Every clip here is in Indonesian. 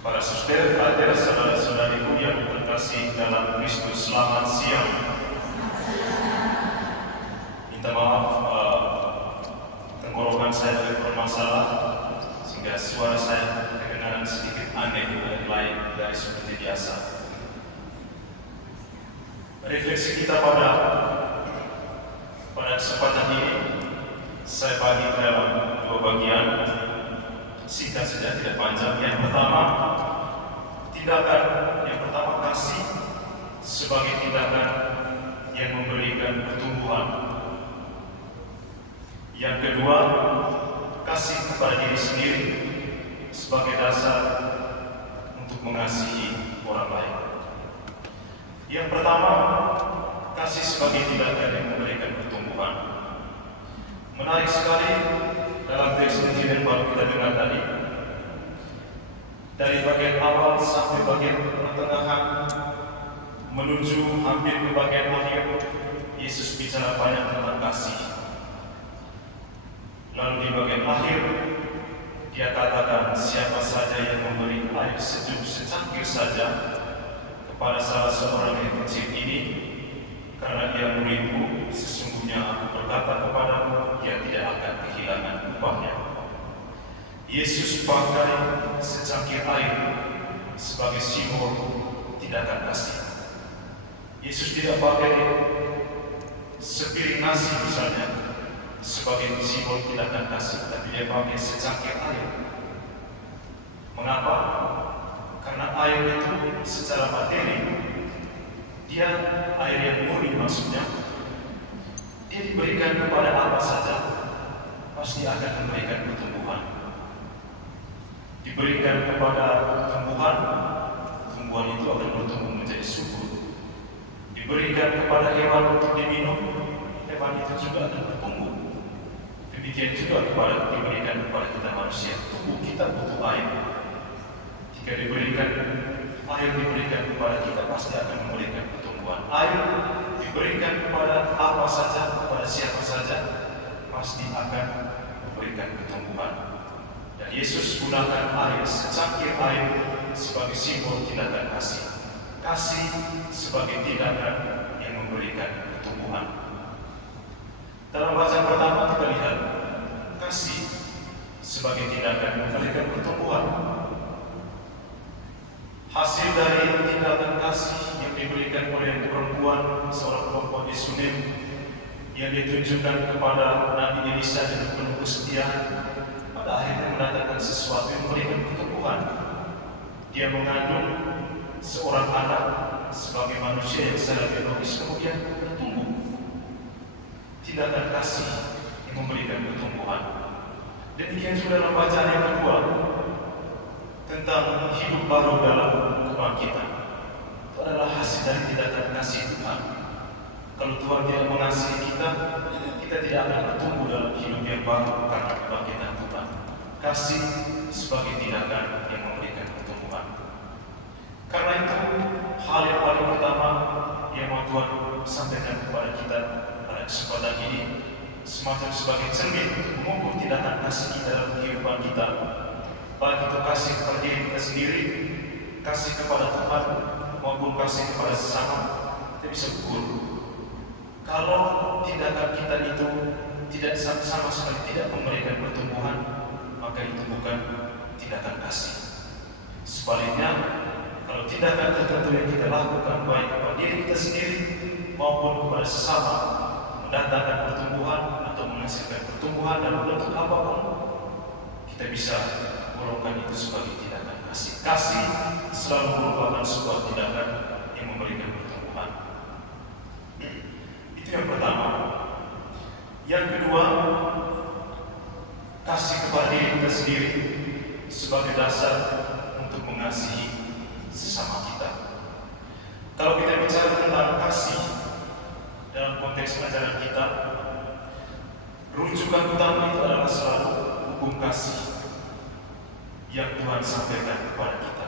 Para suster, adik, saudara-saudariku yang terkasih dalam Kristus, selamat siang. Minta maaf, tenggorokan saya bermasalah sehingga suara saya kedengaran sedikit aneh dan lain dari seperti biasa. Refleksi kita pada kesempatan ini saya bagi dalam dua bagian. Singkat saja, tidak panjang. Yang pertama, kasih sebagai tindakan yang memberikan pertumbuhan. Yang kedua, kasih kepada diri sendiri sebagai dasar untuk mengasihi orang lain. Yang pertama, kasih sebagai tindakan yang memberikan pertumbuhan. Menarik sekali dalam teks Injil yang baru kita dengar tadi, dari bagian awal sampai bagian pertengahan menuju hampir ke bagian akhir, Yesus bicara banyak tentang kasih. Lalu di bagian akhir Dia katakan, siapa saja yang memberi air sejuk secangkir saja kepada salah seorang yang kecil ini, karena dia muridku, sesungguhnya aku berkata kepadamu, ia tidak akan kehilangan upahnya. Yesus pakai secangkir air sebagai simbol tindakan kasih. Yesus tidak pakai sepiring nasi misalnya sebagai simbol tindakan kasih, tapi dia pakai secangkir air. Mengapa? Karena air itu secara materi, dia air yang murni, maksudnya dia diberikan kepada apa saja pasti akan memberikan pertumbuhan. Diberikan kepada tumbuhan, tumbuhan itu akan bertumbuh menjadi subur. Diberikan kepada hewan untuk diminum, hewan itu juga akan bertumbuh. Demikian juga diberikan kepada kita manusia, tubuh kita butuh air. Jika diberikan kepada kita, pasti akan memberikan pertumbuhan. Air diberikan kepada apa saja, kepada siapa saja, pasti akan memberikan pertumbuhan. Dan Yesus gunakan air, secangkir air sebagai simbol tindakan kasih. Kasih sebagai tindakan yang memberikan pertumbuhan. Dalam bacaan pertama kita lihat kasih sebagai tindakan yang memberikan pertumbuhan. Hasil dari tindakan kasih yang diberikan oleh seorang perempuan di Sunem, yang ditunjukkan kepada Nabi Elisa dengan penuh kesetiaan, pada akhirnya mendatangkan sesuatu yang memberikan pertumbuhan. Dia mengandung seorang anak sebagai manusia yang secara biologis, kemudian bertumbuh. Tindakan kasih yang memberikan pertumbuhan. Demikian juga dalam bacaan yang kedua tentang hidup baru dalam kebangkitan. Itu adalah hasil dari tindakan kasih Tuhan. Kalau Tuhan tidak mengasihi kita, kita tidak akan bertumbuh dalam hidup yang baru karena kebangkitan Tuhan. Kasih sebagai tindakan yang memberikan pertumbuhan. Karena itu, hal yang paling pertama yang mau Tuhan sampaikan kepada kita pada kesempatan ini, semacam sebagai cermin untuk mengukur tindakan kasih kita dalam kehidupan kita. Baik itu kasih kepada diri kita sendiri, kasih kepada Tuhan, maupun kasih kepada sesama, kita bisa ukur. Kalau tindakan kita itu tidak sama sekali tidak memberikan pertumbuhan, maka itu bukan tindakan kasih. Sebaliknya, kalau tindakan tertentu yang kita lakukan baik kepada diri kita sendiri maupun kepada sesama mendatangkan pertumbuhan atau menghasilkan pertumbuhan dalam bentuk apapun, kita bisa golongkan itu sebagai tindakan kasih. Kasih selalu merupakan sebuah tindakan yang memberikan pertumbuhan. Itu yang pertama. Yang kedua, kasih kepada diri kita sendiri sebagai dasar untuk mengasihi sesama kita. Kalau kita bicara tentang kasih dalam konteks ajaran kita, rujukan utama itu adalah selalu hukum kasih yang Tuhan sampaikan kepada kita.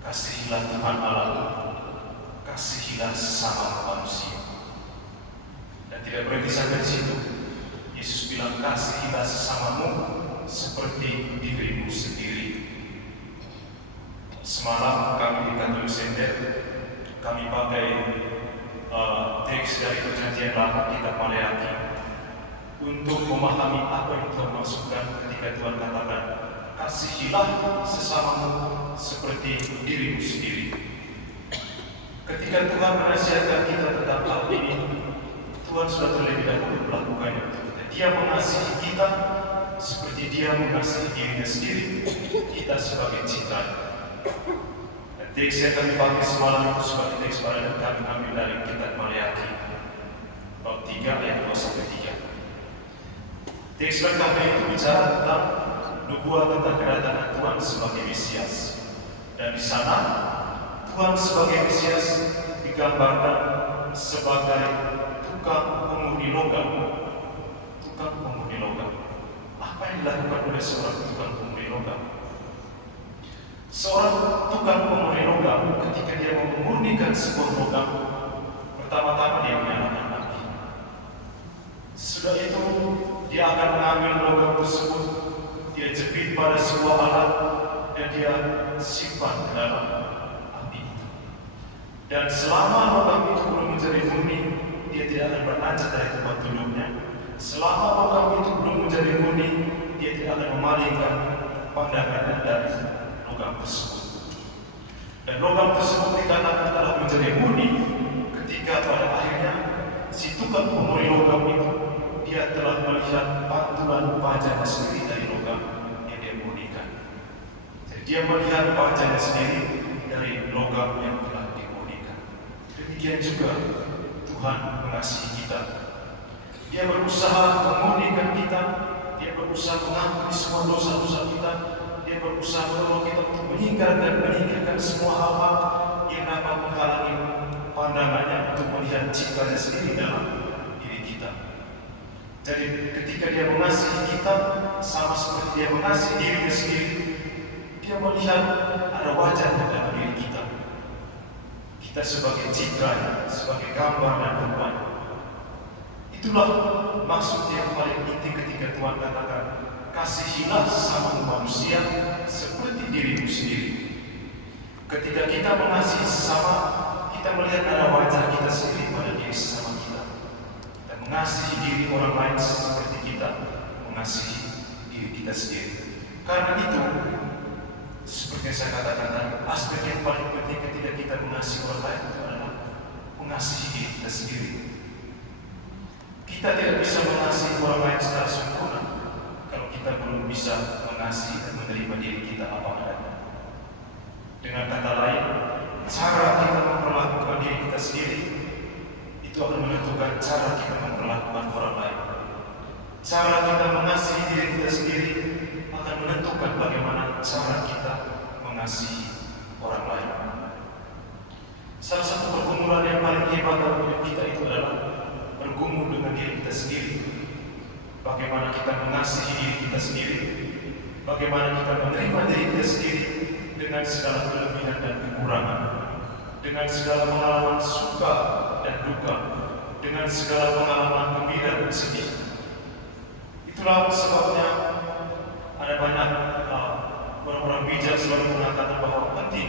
Kasihilah Tuhan Allahmu, kasihilah sesama manusia. Dan tidak berhenti sampai di situ. Yesus bilang, kasihilah sesamamu seperti dirimu sendiri. Semalam kami di Katolik Center, kami pakai teks dari Perjanjian Lama kitab Maleakhi untuk memahami apa yang Tuhan maksudkan ketika Tuhan katakan, kasihilah sesamamu seperti dirimu sendiri. Ketika Tuhan menasihatkan kita tentang hal ini, Tuhan sudah terlebih dahulu melakukannya untuk kita. Dia mengasihi kita seperti Dia mengasihi dirinya sendiri, kita sebagai ciptaan. Dan teks yang kami pakai semalam itu sebagai teks pada kami ambil dari kitab Maleakhi bab 3 ayat 2-3. Teks lengkapnya itu bicara tentang nubuat tentang kedatangan Tuhan sebagai Mesias. Dan di sana Tuhan sebagai Mesias digambarkan sebagai tukang pemurni logam. Tukang pemurni logam. Apa yang dilakukan oleh seorang tukang pemurni logam? Seorang tukang pemurni logam ketika dia mau memurnikan sebuah logam, pertama-tama dia menyalakan api. Sesudah itu dia akan mengambil logam tersebut, dia jepit pada sebuah alat dan dia simpan ke dalam api itu. Dan selama logam itu belum menjadi murni, dia tidak akan beranjak dari tempat duduknya. Selama logam itu belum menjadi murni, dia tidak akan memalingkan pandangannya dari logam tersebut. Dan logam tersebut dikatakan telah menjadi murni ketika pada akhirnya si tukang pemurni logam itu dia telah melihat pantulan wajahnya sendiri dari logam yang dia murnikan. Jadi dia melihat wajahnya sendiri dari logam yang telah dimurnikan. Demikian juga Tuhan mengasihi kita. Dia berusaha memurnikan kita, dia berusaha mengampuni semua dosa-dosa kita, dia berusaha menolong kita untuk meninggalkan semua hal-hal yang dapat menghalangi pandangannya untuk melihat ciptaannya sendiri dalam diri kita. Jadi ketika dia mengasihi kita, sama seperti dia mengasihi dirinya sendiri, dia melihat ada wajahnya dalam diri kita. Kita sebagai citranya, sebagai gambar dan rupanya. Itulah maksud yang paling inti ketika Tuhan katakan, kasihilah sesama manusia seperti dirimu sendiri. Ketika kita mengasihi sesama, kita melihat ada wajah kita sendiri pada diri sesama kita. Kita mengasihi diri orang lain seperti kita mengasihi diri kita sendiri. Karena itu, seperti yang saya katakan tadi, aspek yang paling penting ketika kita mengasihi orang lain itu adalah mengasihi diri kita sendiri. Kita tidak bisa mengasihi orang lain secara sempurna kalau kita belum bisa mengasihi dan menerima diri kita apa adanya. Dengan kata lain, cara kita memperlakukan diri kita sendiri itu akan menentukan cara kita memperlakukan orang lain. Cara kita mengasihi diri kita sendiri akan menentukan bagaimana cara kita mengasihi orang lain. Salah satu pergumulan yang paling hebat dalam hidup kita itu adalah bergumul dengan diri kita sendiri. Bagaimana kita mengasihi diri kita sendiri, bagaimana kita menerima diri kita sendiri dengan segala kelebihan dan kekurangan, dengan segala pengalaman suka dan duka, dengan segala pengalaman gembira dan sedih. Itulah sebabnya ada banyak orang-orang bijak selalu mengatakan bahwa penting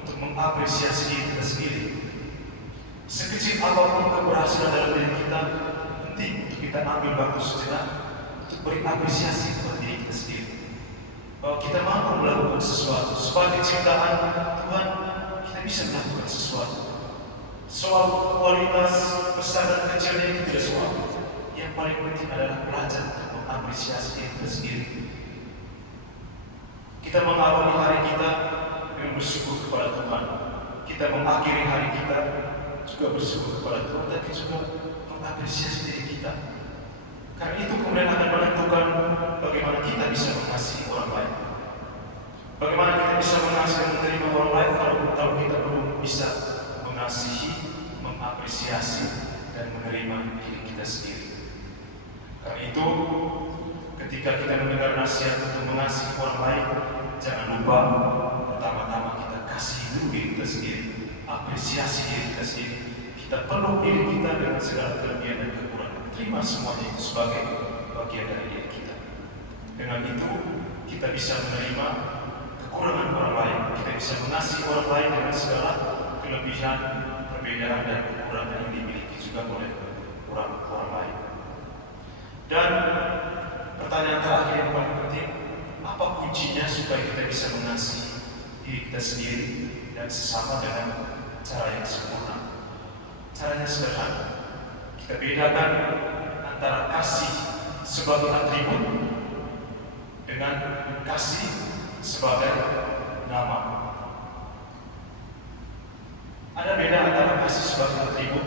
untuk mengapresiasi diri kita sendiri. Sekecil apapun keberhasilan dalam diri kita, penting untuk kita ambil waktu sejenak untuk beri apresiasi kepada diri kita sendiri. Bahwa kita mampu melakukan sesuatu sebagai ciptaan Tuhan, kita bisa melakukan sesuatu. Soal kualitas besar dan kecilnya itu tidak soal. Yang paling penting adalah belajar untuk mengapresiasi diri kita sendiri. Kita mengawali hari kita dengan bersyukur kepada Tuhan. Kita mengakhiri hari kita juga bersyukur kepada Tuhan, tapi juga mengapresiasi diri kita. Karena itu kemudian akan menentukan bagaimana kita bisa mengasihi orang lain. Bagaimana kita bisa mengasihi dan menerima orang lain kalau kita belum bisa mengasihi, mengapresiasi, dan menerima diri kita sendiri. Karena itu, ketika kita mendengar nasihat untuk mengasihi orang lain, jangan lupa pertama-tama kita kasih dulu diri kita sendiri, apresiasi diri kita sendiri. Kita peluk diri kita dengan segala kelebihan dan kekurangan. Terima semuanya itu sebagai bagian dari diri kita. Dengan itu, kita bisa menerima kekurangan orang lain, kita bisa bisa mengasihi orang lain dengan segala kelebihan, perbedaan dan kekurangan yang dimiliki juga oleh orang lain. Dan pertanyaan terakhir yang paling penting, apa kuncinya supaya kita bisa mengasihi diri kita sendiri dan sesama dengan cara yang sempurna? Caranya sederhana. Kita bedakan antara kasih sebagai atribut dengan kasih sebagai nama. Ada beda antara kasih sebagai atribut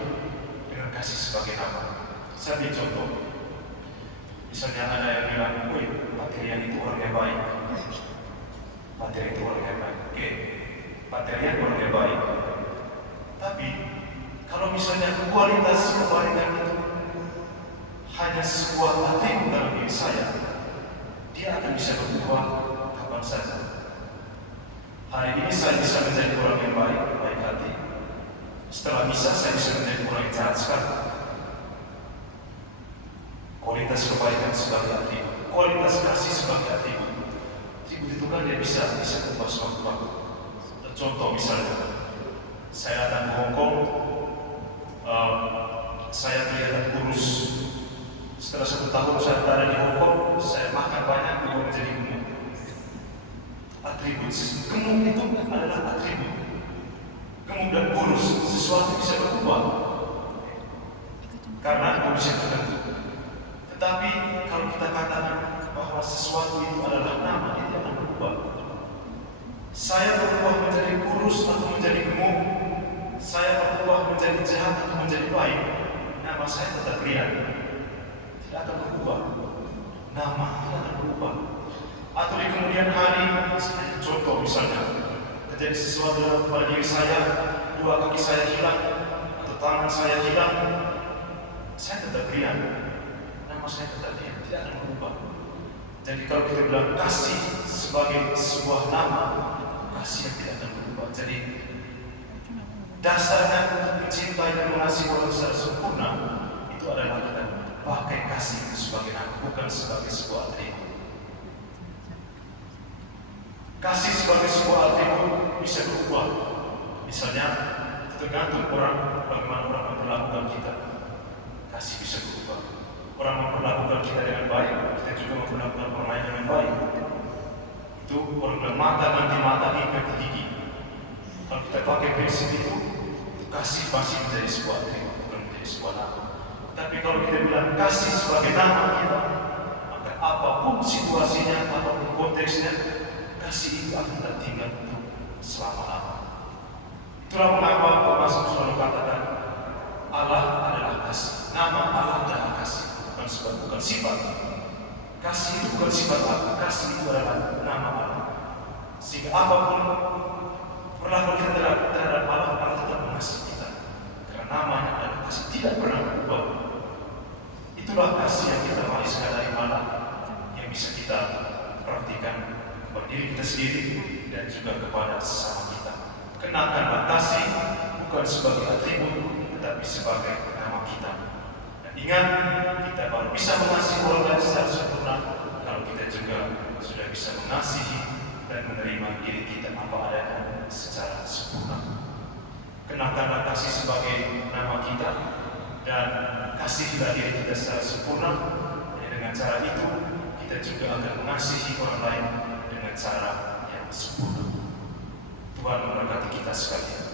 dengan kasih sebagai nama. Saya beri contoh. Misalnya ada yang bilang, "Woi, Pak Tirian itu orang yang baik." Pak Tirian itu orang yang baik. Oke, Pak Tirian orang yang baik. Tapi kalau misalnya kualitas kebaikan itu hanya sebuah atribut dalam diri saya, dia akan bisa berubah kapan saja. Hari ini saya bisa menjadi orang yang baik hati. Setelah bisa, saya bisa menjadi orang yang jahat sekali. Kualitas kebaikan sebagai atribut, kualitas kasih sebagai atribut. Atribut itu kan dia bisa berubah sewaktu-waktu. Contoh misalnya, saya datang ke Hong Kong, saya kelihatan kurus. Setelah 1 tahun saya berada di Hong Kong, saya makan banyak, berubah menjadi gemuk. Atribut, gemuk itu adalah atribut. Gemuk dan kurus, sesuatu bisa berubah karena kondisi tertentu. Tetapi kalau kita katakan bahwa sesuatu itu adalah nama, itu akan berubah. Saya berubah menjadi kurus atau menjadi gemuk, saya berubah menjadi jahat atau menjadi baik, nama saya tetap Rian. Tidak akan berubah. Nama tidak akan berubah. Atau di kemudian hari, contoh misalnya, terjadi sesuatu pada diri saya, 2 kaki saya hilang, atau tangan saya hilang, saya tetap Rian. Nama saya tetap Rian, tidak akan berubah. Jadi kalau kita bilang kasih sebagai sebuah nama, kasih yang tidak akan berubah. Jadi dasarnya untuk mencintai dan mengasihi orang secara sempurna itu adalah kita pakai kasih itu sebagai nama, bukan sebagai sebuah atribut. Kasih sebagai sebuah atribut bisa berubah. Misalnya, tergantung orang, bagaimana orang memperlakukan kita. Kasih bisa berubah. Orang memperlakukan kita dengan baik, kita juga memperlakukan orang lain dengan baik. Itu orang bilang mata ganti mata, gigi ganti gigi. Kalau kita pakai prinsip itu, kasih masih menjadi sebuah atribut, bukan menjadi sebuah nama. Tapi kalau kita bilang kasih sebagai nama kita, maka apapun situasinya, apapun konteksnya, kasih itu akan tak tinggal untuk selama-lama. Itulah mengapa Thomas selalu katakan Allah adalah kasih. Nama Allah adalah kasih, bukan sifat. Kasih itu bukan sifat Allah, kasih itu adalah nama Allah. Sehingga apapun perlakuan kita terhadap Allah, Allah tetap mengasihi kita. Karena namanya adalah kasih, tidak pernah berubah. Itulah kasih yang kita wariskan dari Allah, yang bisa kita praktikan kepada diri kita sendiri dan juga kepada sesama kita. Kenakanlah kasih bukan sebagai atribut, tetapi sebagai nama kita. Dan ingat, kita baru bisa mengasihi orang lain secara sempurna kalau kita juga sudah bisa mengasihi dan menerima diri kita apa adanya secara sempurna. Kenakanlah kasih sebagai nama kita dan kasihlah diri kita secara sempurna. Dan dengan cara itu kita juga akan mengasihi orang lain dengan cara yang sempurna. Tuhan memberkati kita sekalian.